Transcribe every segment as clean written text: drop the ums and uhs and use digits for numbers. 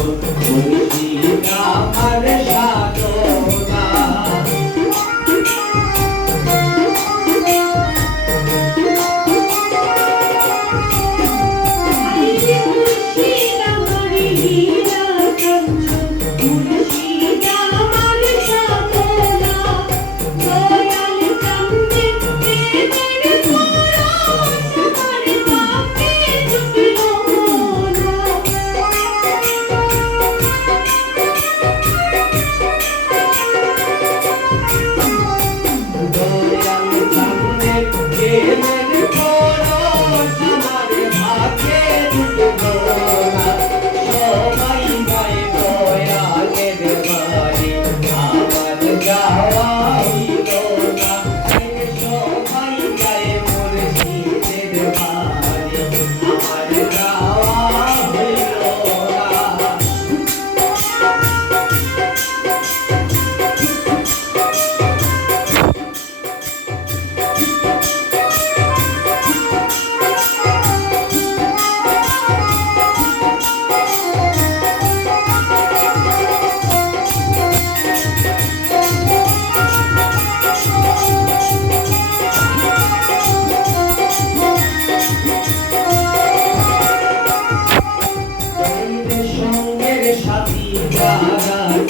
মুর্শিদ আমার সাধনা।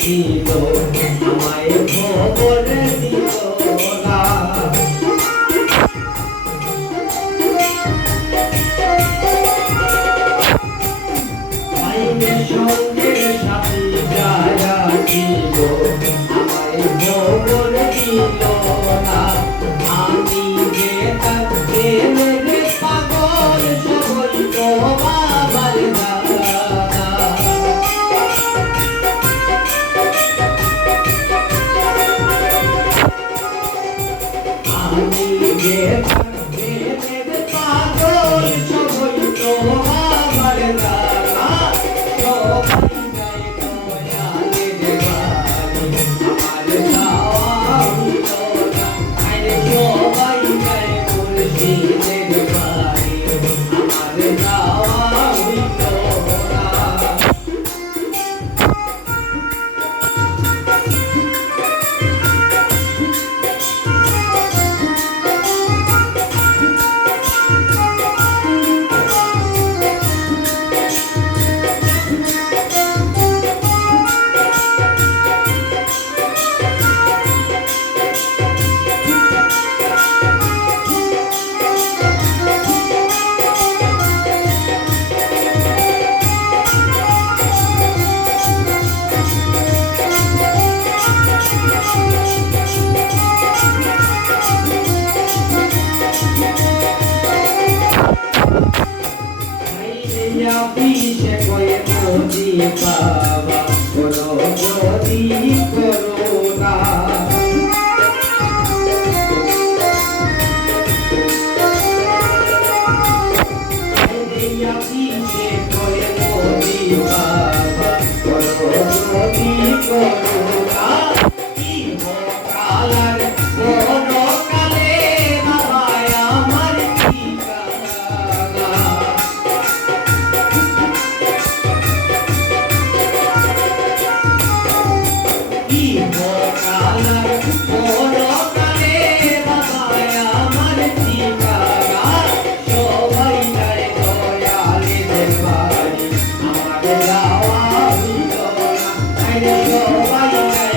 ছিল আমায় খবর দিল না। মায়ের সঙ্গে সাথী যারা ছিল আমায় খবর দিল না। আমি যে তার প্রেমের পাগল সবই তো বাবার পাগল সবই তো আমার দাদা। সবাই যায় দয়ালের বাড়ি আমার যাওয়া হইল না। আরে সবাই যায় মুর্শিদের বাড়ি আমার যাওয়া হইল না। পিছে কয়ে মোদি বাবা কোনো যদি করোনা। পিছে কয়ে মোদি বাবা কোনো যদি করোনা। কি কালার কোনো কালে বাবা আমার ঠিকানা। Bye.